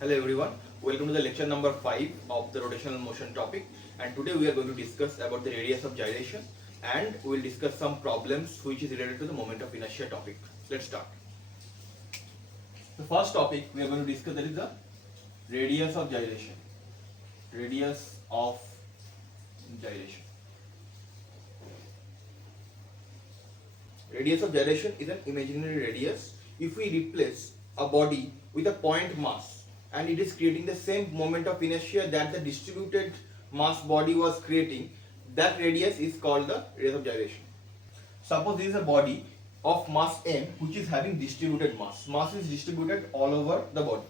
Hello everyone, welcome to the lecture number 5 of the rotational motion topic, and today we are going to discuss about the radius of gyration and we will discuss some problems which is related to the moment of inertia topic. Let's start. The first topic we are going to discuss, that is the radius of gyration. Radius of gyration. Radius of gyration is an imaginary radius. If we replace a body with a point mass and it is creating the same moment of inertia that the distributed mass body was creating, that radius is called the radius of gyration. Suppose this is a body of mass m which is having distributed mass. Mass is distributed all over the body,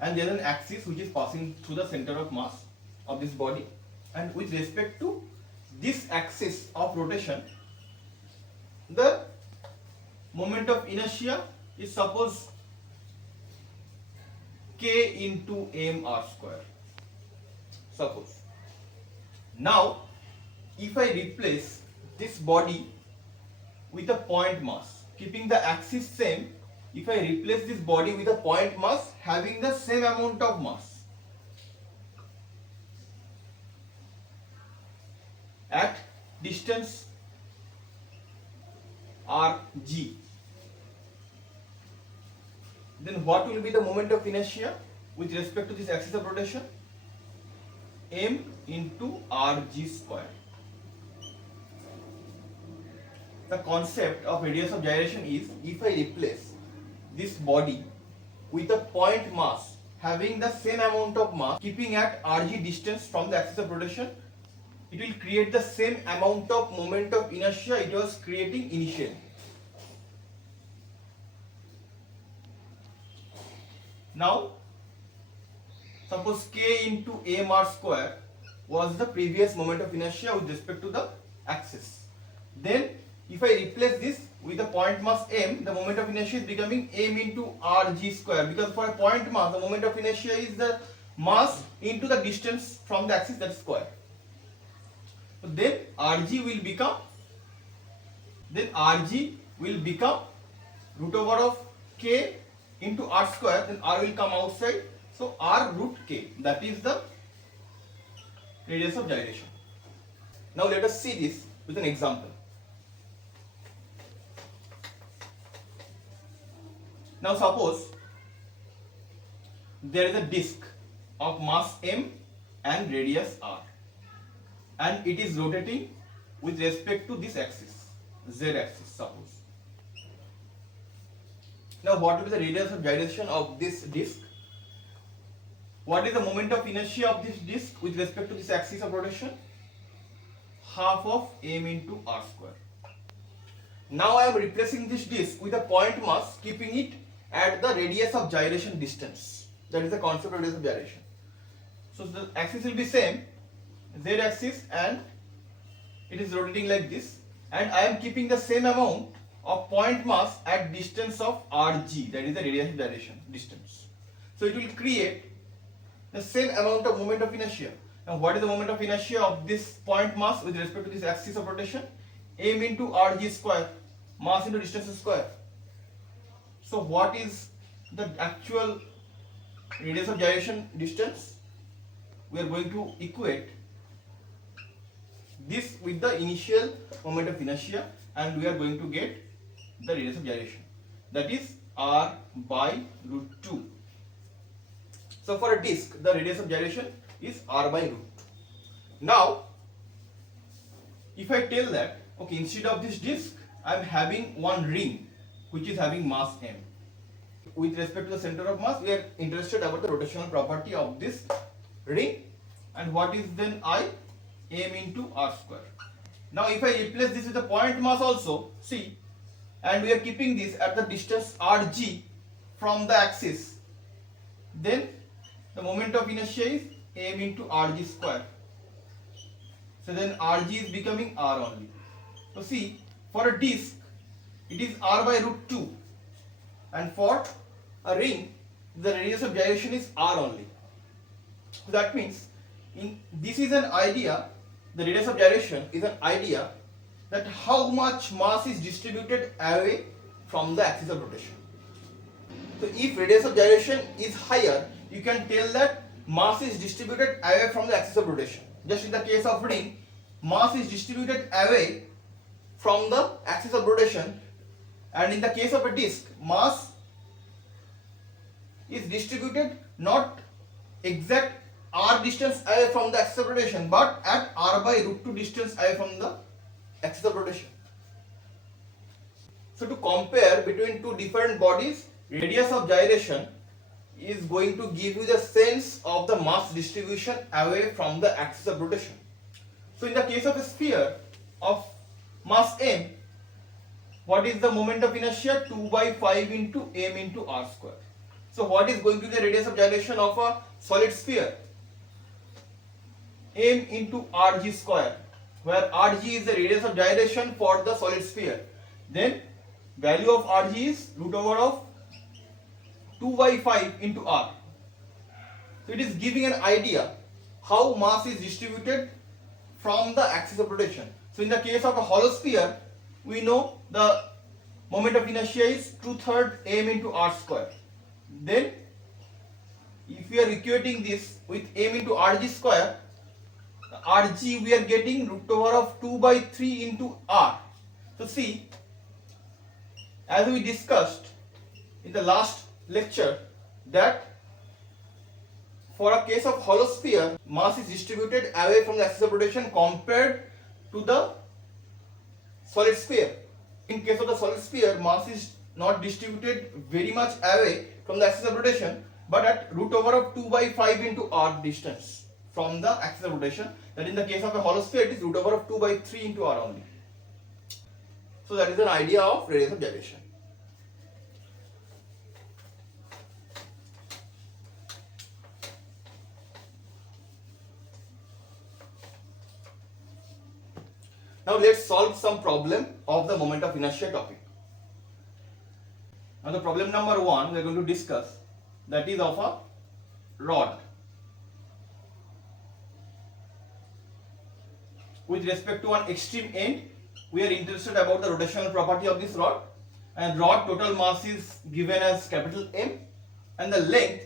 and there is an axis which is passing through the center of mass of this body, and with respect to this axis of rotation, the moment of inertia is suppose k into mr square. Suppose. Now, if I replace this body with a point mass, keeping the axis same, if I replace this body with a point mass having the same amount of mass at distance rg, then what will be the moment of inertia with respect to this axis of rotation? M into rg square. The concept of radius of gyration is, if I replace this body with a point mass having the same amount of mass, keeping at rg distance from the axis of rotation, it will create the same amount of moment of inertia it was creating initially. Now, suppose k into mr square was the previous moment of inertia with respect to the axis. Then, if I replace this with the point mass m, the moment of inertia is becoming m into rg square, because for a point mass, the moment of inertia is the mass into the distance from the axis, that is square. So then rg will become root over of k into r square, then r will come outside, so r root k, that is the radius of gyration. Now let us see this with an example. Now suppose there is a disc of mass m and radius r, and it is rotating with respect to this axis, z axis, suppose. Now what will be the radius of gyration of this disc? What is the moment of inertia of this disc with respect to this axis of rotation? Half of m into r square. Now I am replacing this disc with a point mass, keeping it at the radius of gyration distance. That is the concept of radius of gyration. So the axis will be same, z axis, and it is rotating like this, and I am keeping the same amount of point mass at distance of rg, that is the radius of gyration distance. So it will create the same amount of moment of inertia. Now what is the moment of inertia of this point mass with respect to this axis of rotation? M into rg square, mass into distance square. So what is the actual radius of gyration distance? We are going to equate this with the initial moment of inertia, and we are going to get the radius of gyration, that is r by root 2. So for a disc, the radius of gyration is r by root 2. Now, if I tell that, okay, instead of this disc, I am having one ring which is having mass m. With respect to the center of mass, we are interested about the rotational property of this ring, and what is then I? M into r square. Now if I replace this with the point mass also, see, and we are keeping this at the distance rg from the axis, then the moment of inertia is m into rg square. So then rg is becoming r only. So see, for a disc it is r by root 2, and for a ring the radius of gyration is r only. So that means this is an idea, the radius of gyration is an idea that how much mass is distributed away from the axis of rotation. So if radius of gyration is higher, you can tell that mass is distributed away from the axis of rotation. Just in the case of ring, mass is distributed away from the axis of rotation, and in the case of a disc, mass is distributed not exact r distance away from the axis of rotation, but at r by root 2 distance away from the axis of rotation. So to compare between two different bodies, radius of gyration is going to give you the sense of the mass distribution away from the axis of rotation. So in the case of a sphere of mass m, what is the moment of inertia? 2 by 5 into m into r square. So what is going to be the radius of gyration of a solid sphere? M into rg square, where rg is the radius of gyration for the solid sphere. Then value of rg is root over of 2 by 5 into r. So it is giving an idea how mass is distributed from the axis of rotation. So in the case of a hollow sphere, we know the moment of inertia is 2/3 m into r square. Then if we are equating this with m into rg square, rg we are getting root over of 2 by 3 into r. So see, as we discussed in the last lecture, that for a case of hollow sphere, mass is distributed away from the axis of rotation compared to the solid sphere. In case of the solid sphere, mass is not distributed very much away from the axis of rotation, but at root over of 2 by 5 into r distance from the axis of rotation. That in the case of a hollow sphere, it is root over of 2 by 3 into r only. So that is an idea of radius of gyration. Now let's solve some problem of the moment of inertia topic. Now the problem number 1 we are going to discuss, that is of a rod. With respect to one extreme end, we are interested about the rotational property of this rod, and rod total mass is given as capital M and the length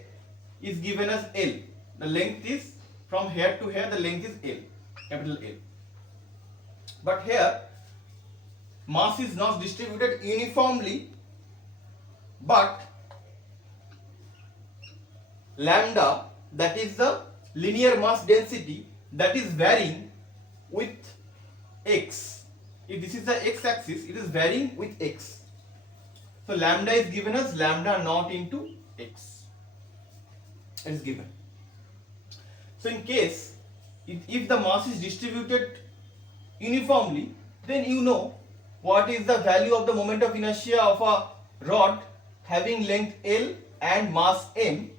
is given as L. The length is from here to here, the length is L, capital L. But here mass is not distributed uniformly, but lambda, that is the linear mass density, that is varying with x. If this is the x-axis, it is varying with x. So lambda is given as lambda naught into x. It is given. So in case if the mass is distributed uniformly, then you know what is the value of the moment of inertia of a rod having length L and mass m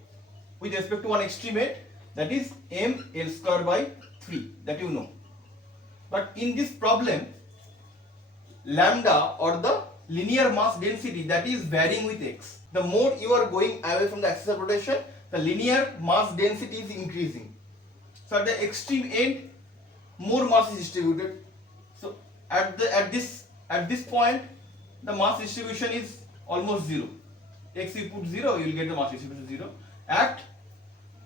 with respect to one extreme end, that is m L square by 3, that you know. But in this problem, lambda or the linear mass density, that is varying with x. The more you are going away from the axis of rotation, the linear mass density is increasing. So at the extreme end, more mass is distributed. So at this point, the mass distribution is almost 0. X you put 0, you will get the mass distribution 0. At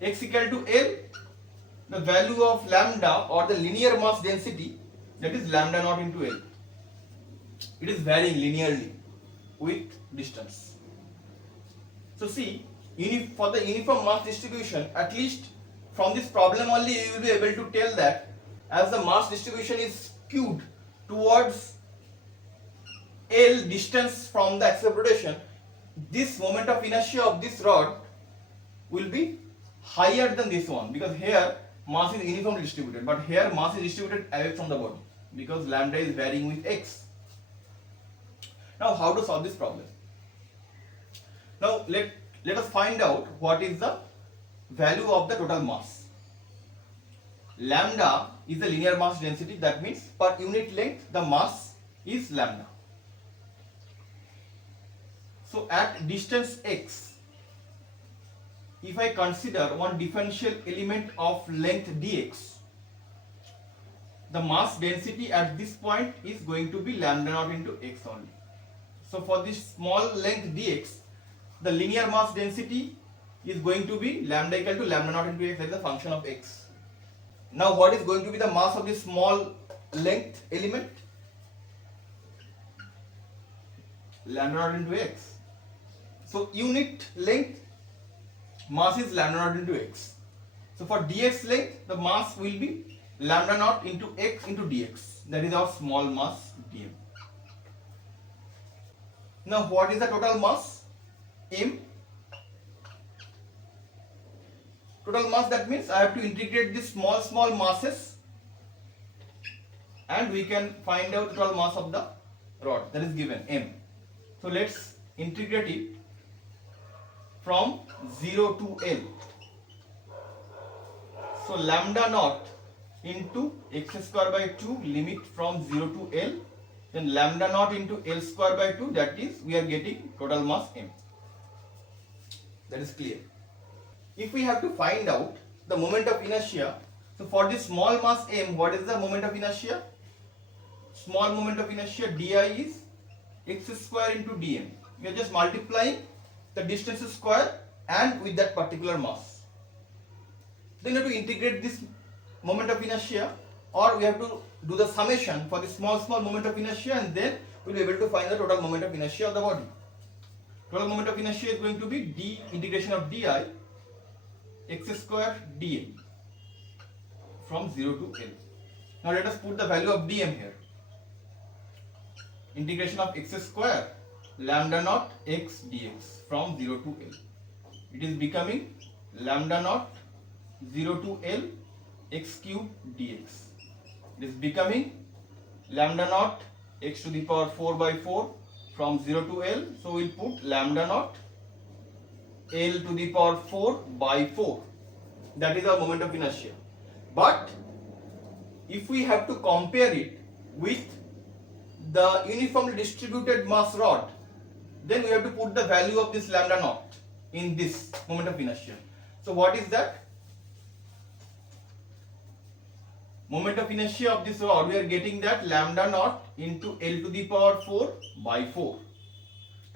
x equal to L, the value of lambda or the linear mass density, that is lambda naught into L. It is varying linearly with distance. So see, for the uniform mass distribution, at least from this problem only you will be able to tell that as the mass distribution is skewed towards L distance from the axis of rotation, this moment of inertia of this rod will be higher than this one, because here mass is uniformly distributed, but here mass is distributed away from the body because lambda is varying with x. Now how to solve this problem? Now let us find out what is the value of the total mass. Lambda is the linear mass density, that means per unit length the mass is lambda. So at distance x, if I consider one differential element of length dx, the mass density at this point is going to be lambda naught into x only. So for this small length dx, the linear mass density is going to be lambda equal to lambda naught into x, that is a function of x. Now what is going to be the mass of this small length element? Lambda naught into x. So unit length mass is lambda naught into x. So for dx length, the mass will be lambda naught into x into dx. That is our small mass dm. Now what is the total mass? M. Total mass, that means I have to integrate these small masses and we can find out the total mass of the rod, that is given m. So let's integrate it from 0 to L. So lambda naught into x square by 2, limit from 0 to L, then lambda naught into L square by 2, that is we are getting total mass m. That is clear. If we have to find out the moment of inertia, so for this small mass m, what is the moment of inertia? Small moment of inertia di is x square into dm. We are just multiplying the distance square and with that particular mass. Then you have to integrate this moment of inertia, or we have to do the summation for the small moment of inertia, and then we will be able to find the total moment of inertia of the body. Total moment of inertia is going to be d integration of di x square dm from 0 to L. Now let us put the value of dm here. Integration of x square lambda naught x dx from 0 to L. It is becoming lambda naught 0 to L x cube dx. It is becoming lambda naught x to the power 4 by 4 from 0 to L. So we will put lambda naught L to the power 4 by 4. That is our moment of inertia. But if we have to compare it with the uniformly distributed mass rod, then we have to put the value of this lambda naught in this moment of inertia. So what is that? Moment of inertia of this rod, we are getting that lambda naught into L to the power 4 by 4.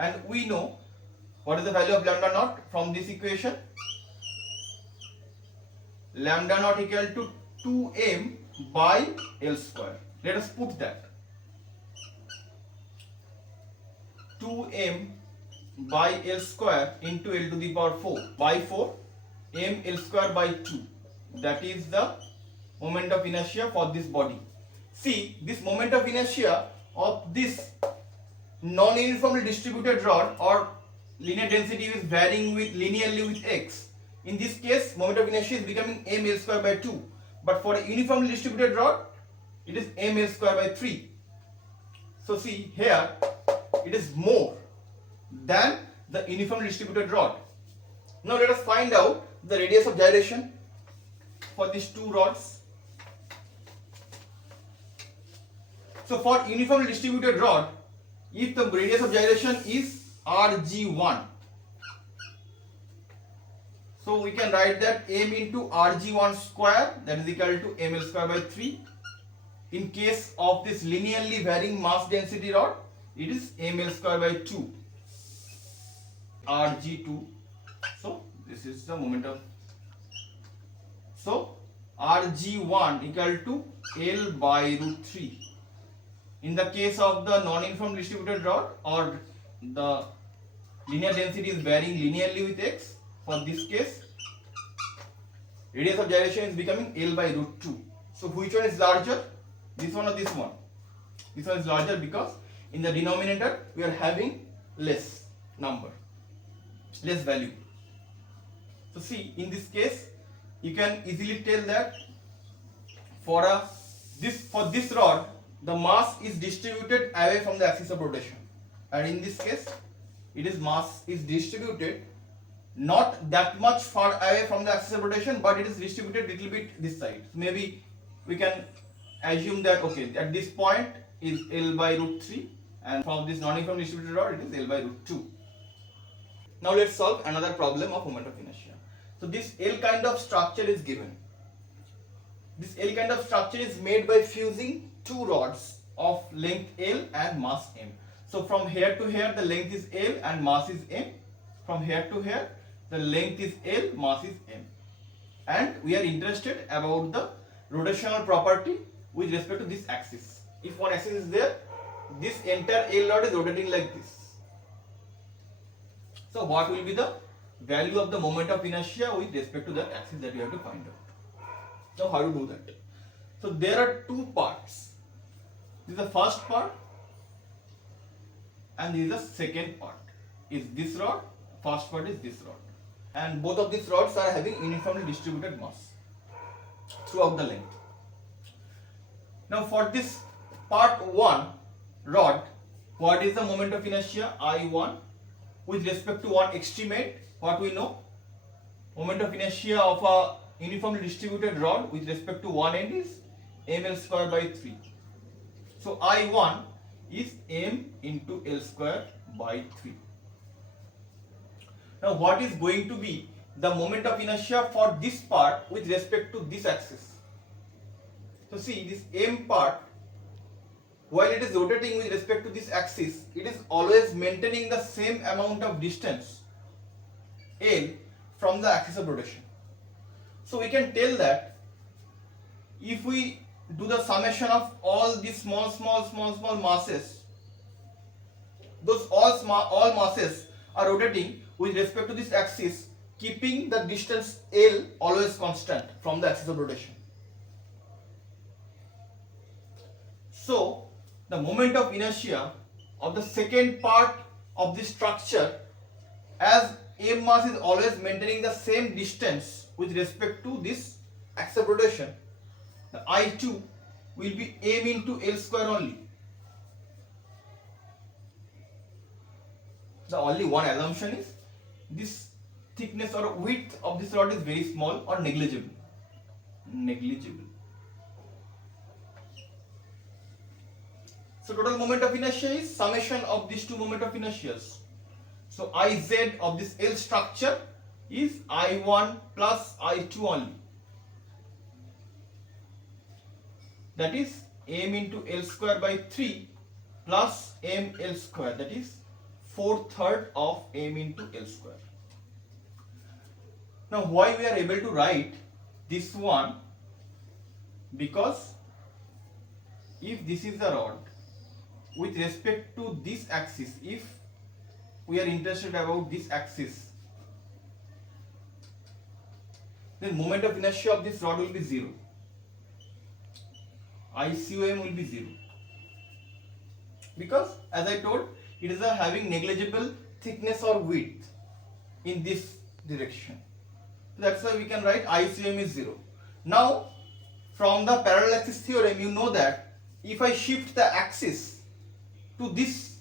And we know what is the value of lambda naught from this equation? Lambda naught equal to 2m by L square. Let us put that. 2m by L square into L to the power 4 by 4 m L square by 2. That is the moment of inertia for this body. See, this moment of inertia of this non-uniformly distributed rod or linear density is varying with linearly with x. In this case, moment of inertia is becoming m L square by 2. But for a uniformly distributed rod, it is m L square by 3. So see here, it is more than the uniformly distributed rod. Now let us find out the radius of gyration for these two rods. So for uniformly distributed rod, if the radius of gyration is Rg1, so we can write that m into Rg1 square, that is equal to ml square by 3. In case of this linearly varying mass density rod, it is ml square by 2, Rg2. So this is the moment of, so Rg1 equal to L by root 3. In the case of the non-uniform distributed rod or the linear density is varying linearly with x, for this case radius of gyration is becoming L by root 2. So which one is larger? This one or this one? This one is larger because in the denominator we are having less number, less value. So see, in this case you can easily tell that for this rod the mass is distributed away from the axis of rotation, and in this case it is mass is distributed not that much far away from the axis of rotation, but it is distributed little bit this side. So maybe we can assume that okay, at this point is L by root 3, and from this non-uniform distributed rod it is L by root 2. Now let's solve another problem of moment of inertia. So this L kind of structure is given. This L kind of structure is made by fusing two rods of length L and mass m. So from here to here the length is L and mass is m, from here to here. The length is L, mass is M. And we are interested about the rotational property with respect to this axis. If one axis is there, this entire L rod is rotating like this. So what will be the value of the moment of inertia with respect to that axis that we have to find out. Now how to do that? So there are two parts. This is the first part and this is the second part. Is this rod, first part is this rod. And both of these rods are having uniformly distributed mass throughout the length. Now for this part 1 rod, what is the moment of inertia? I1 with respect to one extreme end. What we know? Moment of inertia of a uniformly distributed rod with respect to one end is ml square by 3. So I1 is m into L square by 3. Now what is going to be the moment of inertia for this part with respect to this axis? So see, this m part, while it is rotating with respect to this axis, it is always maintaining the same amount of distance L from the axis of rotation. So we can tell that if we do the summation of all these small masses, those all masses are rotating with respect to this axis, keeping the distance L always constant from the axis of rotation. So the moment of inertia of the second part of this structure, as m mass is always maintaining the same distance with respect to this axis of rotation, the I2 will be m into L square only. The only one assumption is this thickness or width of this rod is very small or negligible. So total moment of inertia is summation of these two moment of inertias. So Iz of this L structure is I1 plus I2 only. That is m into L square by 3 plus mL square, that is 4/3 of m into L square. Now why we are able to write this one? Because if this is the rod with respect to this axis, if we are interested about this axis, then moment of inertia of this rod will be 0. ICOM will be 0. Because as I told, it is having negligible thickness or width in this direction. That's why we can write ICM is 0. Now from the parallel axis theorem, you know that if I shift the axis to this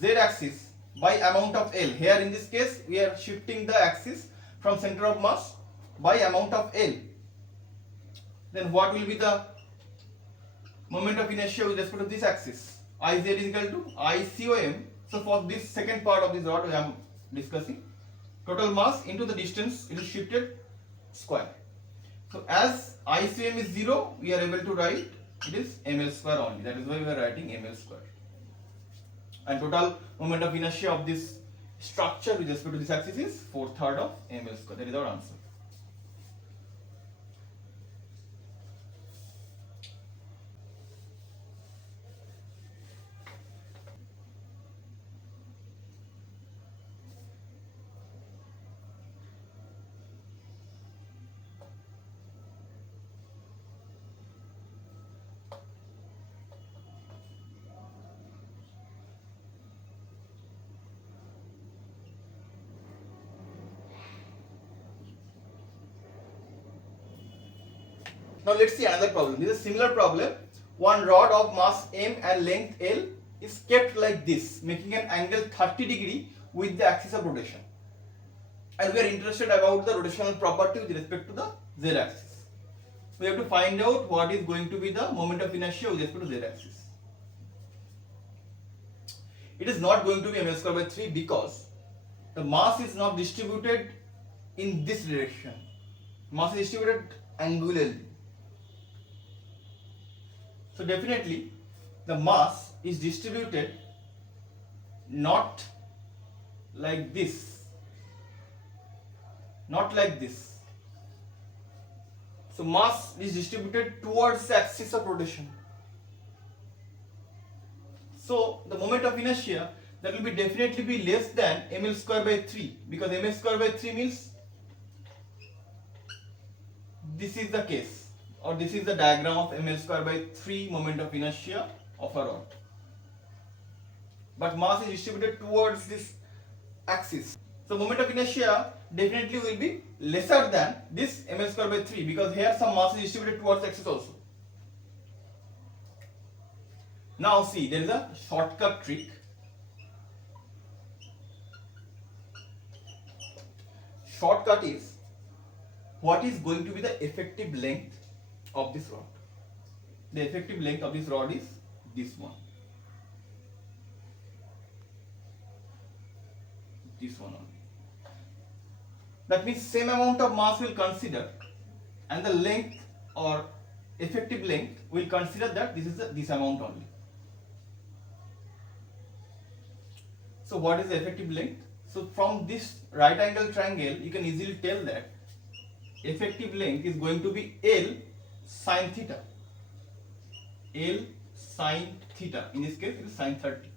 z axis by amount of L, here in this case we are shifting the axis from center of mass by amount of L, then what will be the moment of inertia with respect to this axis? Iz is equal to ICOM. So for this second part of this rod, I am discussing total mass into the distance it is shifted square. So as ICM is 0, we are able to write it is ml square only. That is why we are writing ml square. And total moment of inertia of this structure with respect to this axis is 4/3 of ml square. That is our answer. Now let's see another problem. This is a similar problem. One rod of mass m and length L is kept like this, making an angle 30 degree with the axis of rotation. And we are interested about the rotational property with respect to the z axis. We have to find out what is going to be the moment of inertia with respect to z axis. It is not going to be ml square by 3 because the mass is not distributed in this direction. Mass is distributed angularly. So definitely the mass is distributed not like this, not like this. So mass is distributed towards the axis of rotation. So the moment of inertia, that will be definitely be less than ml square by 3, because ml square by 3 means this is the case, or this is the diagram of ml square by 3 moment of inertia of a rod. But mass is distributed towards this axis. So moment of inertia definitely will be lesser than this ml square by 3, because here some mass is distributed towards the axis also. Now see, there is a shortcut trick. Shortcut is, what is going to be the effective length of this rod? The effective length of this rod is this one. This one only. That means same amount of mass will consider, and the length or effective length will consider that this is this amount only. So what is the effective length? So from this right angle triangle, you can easily tell that effective length is going to be L sine theta. L sine theta. In this case, it is sine 30.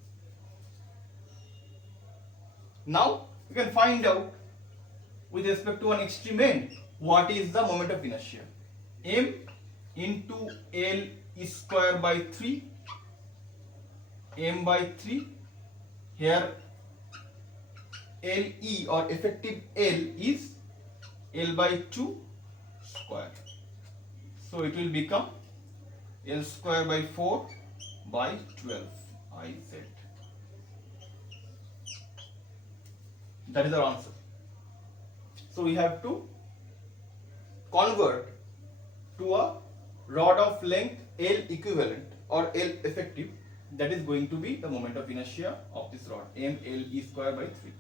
Now you can find out with respect to one extreme end what is the moment of inertia. M into L is square by 3, M by 3. Here LE or effective L is L by 2 square. So it will become L square by 4 by 12 IZ. That is our answer. So we have to convert to a rod of length L equivalent or L effective, that is going to be the moment of inertia of this rod, MLE square by 3.